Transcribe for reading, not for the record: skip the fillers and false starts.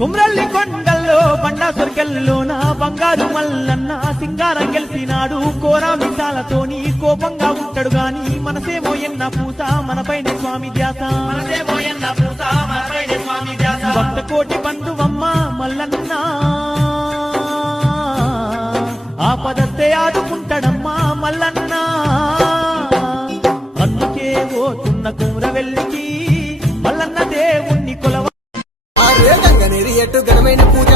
కుమ్రల్లి కొండల్లో బండా సొరికెల్లోన బంగారు మల్లన్న సింగారం గెలిచినాడు. కోరా మిసాలతోని కోపంగా ఉంటాడు గాని మనసేమో ఎన్న పూత మనపైన స్వామి ధ్యాస. భక్త కోటి బంధువమ్మ మల్లన్న ఆపదస్తే ఆదుకుంటాడమ్మా మల్లన్న. అందుకే పోతున్న కుమ్రవెల్లికి మల్లన్న దేవుణ్ణి కొలవ గంగనేరి ఎట్టు ఘనమైన పూజ